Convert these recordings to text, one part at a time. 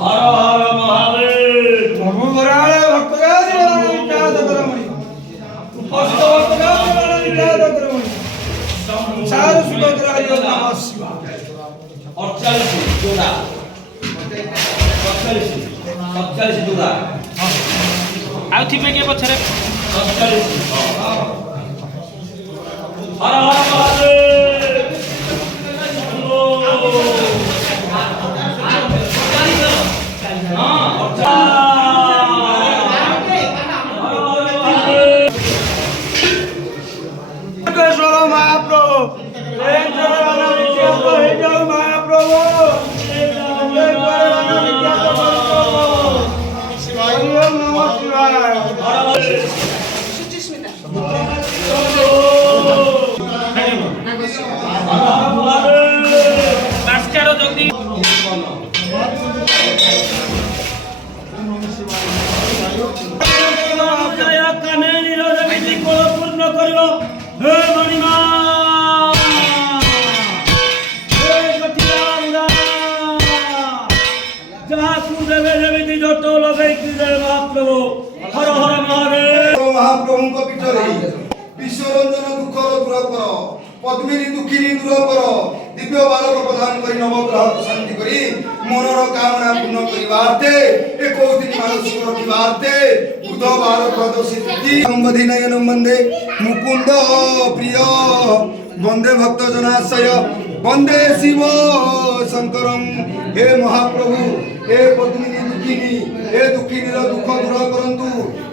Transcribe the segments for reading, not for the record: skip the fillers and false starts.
हर हर महादेव प्रभु वराळे भक्तगादी विख्यात करमणी उपस्थित भक्तगादी विख्यात करमणी संसार सुखग्राही नमः शिवाय 48 जोड़ा 47 जोड़ा आउ थिबे के पछरे 47 हर हर महादेव केशव महाप्रभु एक जगह विख्यात हे जाओ महाप्रभु एक जगह विख्यात शिवाय नमः शिवाय नमस्कार जल्दी काने निरोध विधि को पूर्ण करियो हे मणिमा हे कटिया जहाँ तू देवे देवी जट लगे कि जय महाप्रभु हर हर महादेव महाप्रभु को पीठरे विश्वरंजन दुख दूर कर पद्मिनी दुखिनी दूर कर दिव्य बालक प्रदान कर नवग्रह शांति करी मनर कामना पूर्ण करिवार्थे 21 दिन मानसिक रखिवार्थे बुधवार प्रदोषी तिथि संबधि नयन वंदे मुकुंद प्रिय वंदे भक्त जनाशय वंदे शिव शंकरम हे महाप्रभु हे पद्मिनी दुखिनी हे दुखिनी दुख दूर करंतु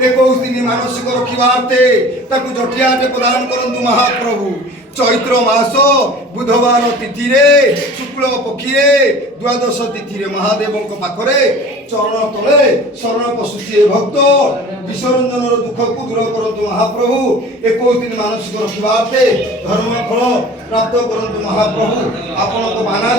21 दिन मानसिक रखिवार्थे ताकु जटियाटे प्रदान करंतु महाप्रभु चैत्र मास बुधवार तिथि रे शुक्ल पक्षी रे द्वादश तिथि रे महादेव पाखरे चरण तले शरण पशुची भक्त विसर्जन दुख को दूर करंतु महाप्रभु 21 दिन मानसिक रखिवार्थे धर्म फल प्राप्त करंतु महाप्रभु आपण बाना